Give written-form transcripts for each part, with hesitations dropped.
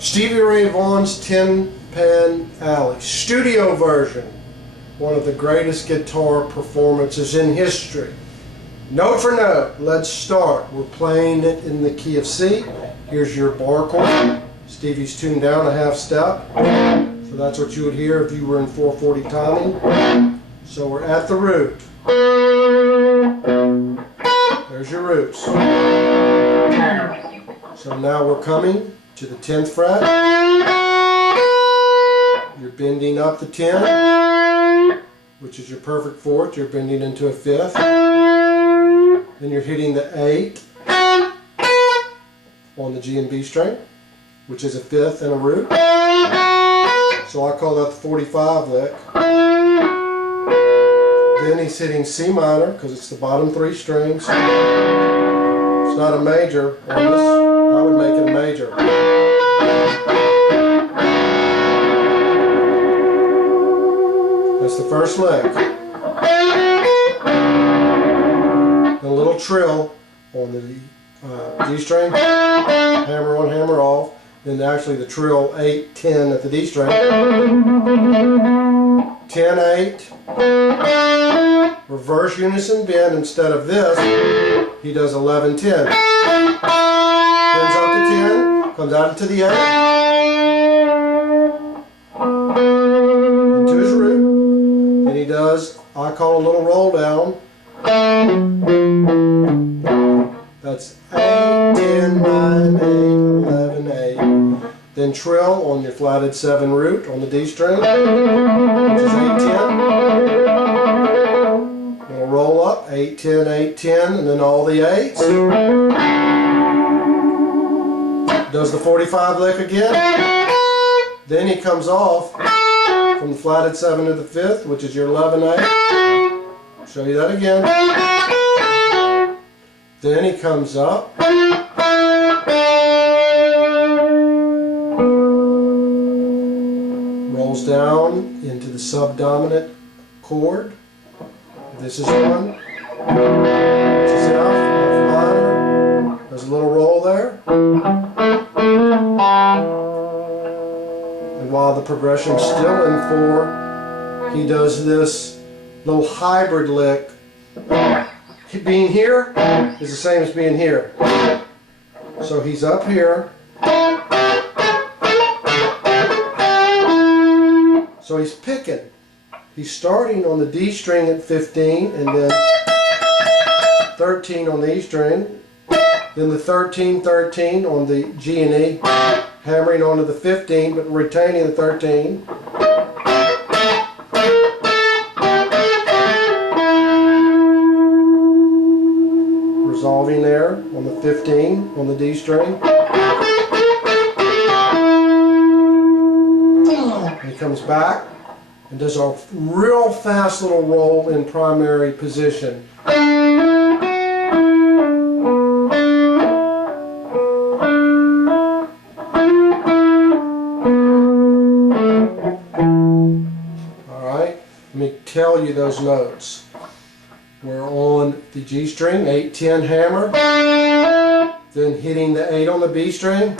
Stevie Ray Vaughan's Tin Pan Alley, studio version. One of the greatest guitar performances in history. Note for note, let's start. We're playing it in the key of C. Here's your bar chord. Stevie's tuned down a half step. So that's what you would hear if you were in 440 timing. So we're at the root. There's your roots. So now we're coming to the 10th fret. You're bending up the 10, which is your perfect fourth. You're bending into a fifth. Then you're hitting the 8 on the G and B string, which is a fifth and a root. So I call that the 45 lick. Then he's hitting C minor because it's the bottom three strings. It's not a major on this. I would make it a major. That's the first lick. Then a little trill on the G string. Hammer on, hammer off. Then actually the trill 8, 10 at the D string. 10, 8. Reverse unison bend. Instead of this, he does 11, 10. Bends up to 10, comes out into the 8. Into his root. Then he does, I call a little roll down. That's 8, 10, 9, 8, 11, 8. Then trill on your flatted 7 root on the D string, which is 8, 10. We'll roll up 8, 10, 8, 10, and then all the 8s. Does the 45 lick again. Then he comes off from the flatted 7 to the 5th, which is your 11, 8. Show you that again. Then he comes up. Rolls down into the subdominant chord. This is one. This is F minor. There's a little roll there. And while the progression's still in 4, he does this little hybrid lick. Being here is the same as being here. So he's up here. So he's picking. He's starting on the D string at 15 and then 13 on the E string. Then the 13, 13 on the G and E. Hammering onto the 15 but retaining the 13. Resolving there on the 15 on the D string. He comes back and does a real fast little roll in primary position. Alright, let me tell you those notes. We're on the G string, 8, 10 hammer, then hitting the 8 on the B string,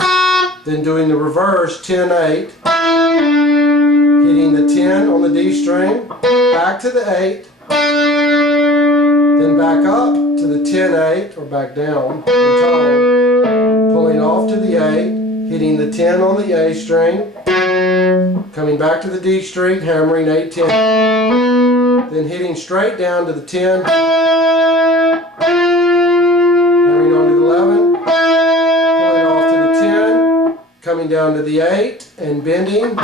then doing the reverse, 10, 8, hitting the 10 on the D string, back to the 8, then back up to the 10, 8, or back down, pulling off to the 8, hitting the 10 on the A string, coming back to the D string, hammering 8, 10. Then hitting straight down to the 10, hammering on to the 11, pulling off to the 10, coming down to the 8 and bending,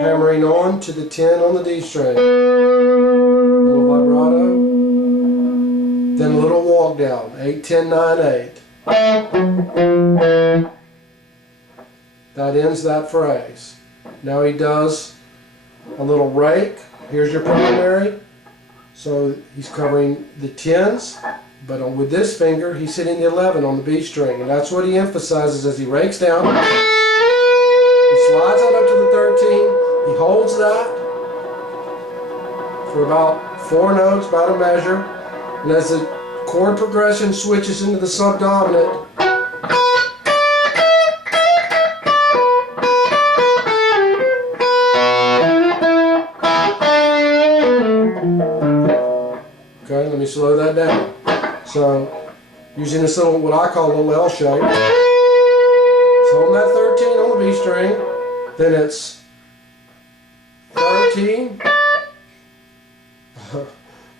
hammering on to the 10 on the D string. A little vibrato, then a little walk down, 8, 10, 9, 8. That ends that phrase. Now he does a little rake. Here's your primary. So he's covering the 10s, but with this finger he's hitting the 11 on the B string, and that's what he emphasizes as he rakes down. He slides that up to the 13. He holds that for about 4 notes, about a measure, and as the chord progression switches into the subdominant, using this little, what I call a little L shape. So on that 13 on the B string, then it's 13,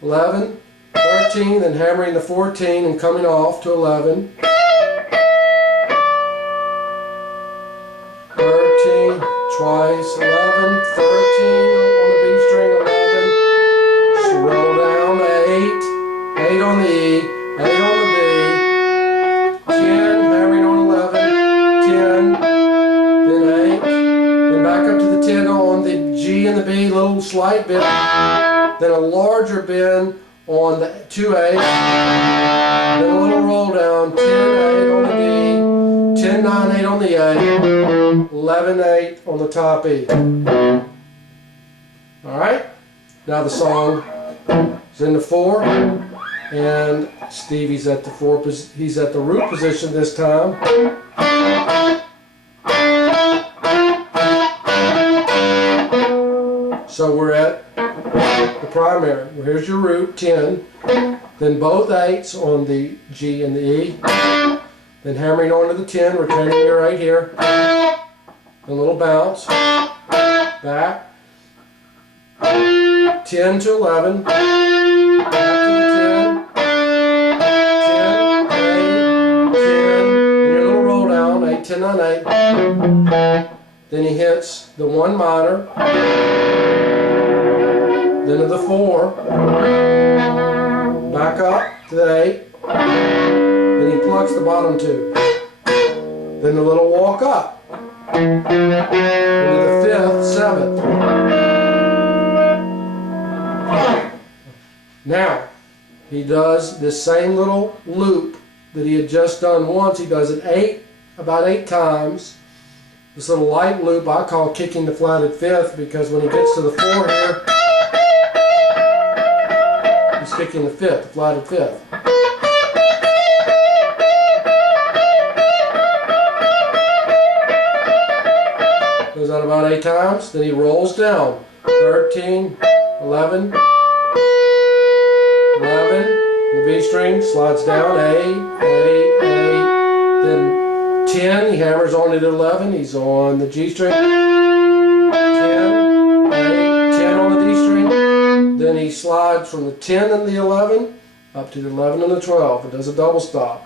11, 13, then hammering the 14 and coming off to 11, 13, twice, 11, 13 on the B string, 11, just roll down, 8, 8 on the E, 8 on the B, 10, hammering on 11, 10, then 8, then back up to the 10 on the G and the B, little slight bend, then a larger bend on the 2-8, then a little roll down, 10-8 on the D, 10-9-8 on the A, 11-8 on the top E. Alright, now the song is in the 4, and Stevie's at the 4, he's at the root position this time. So we're at the primary. Well, here's your root, 10. Then both 8s on the G and the E. Then hammering onto the 10, retaining your 8 here. A little bounce. Back. 10 to 11. Back to the 10. 10, 8, 10. And your little roll down, 8, 10 on 8. Then he hits the 1 minor. Then to the 4, back up to the 8, then he plucks the bottom 2. Then the little walk up, into the 5th, 7th. Now, he does this same little loop that he had just done once. He does it about 8 times. This little light loop I call kicking the flatted 5th, because when he gets to the 4 here, kicking the 5th, the flatted 5th. Goes out about 8 times, then he rolls down. 13, 11, 11, the B string slides down, A, then 10, he hammers on it at 11, he's on the G string, 10, A, 10 on the D string. Then he slides from the 10 and the 11 up to the 11 and the 12 and does a double stop.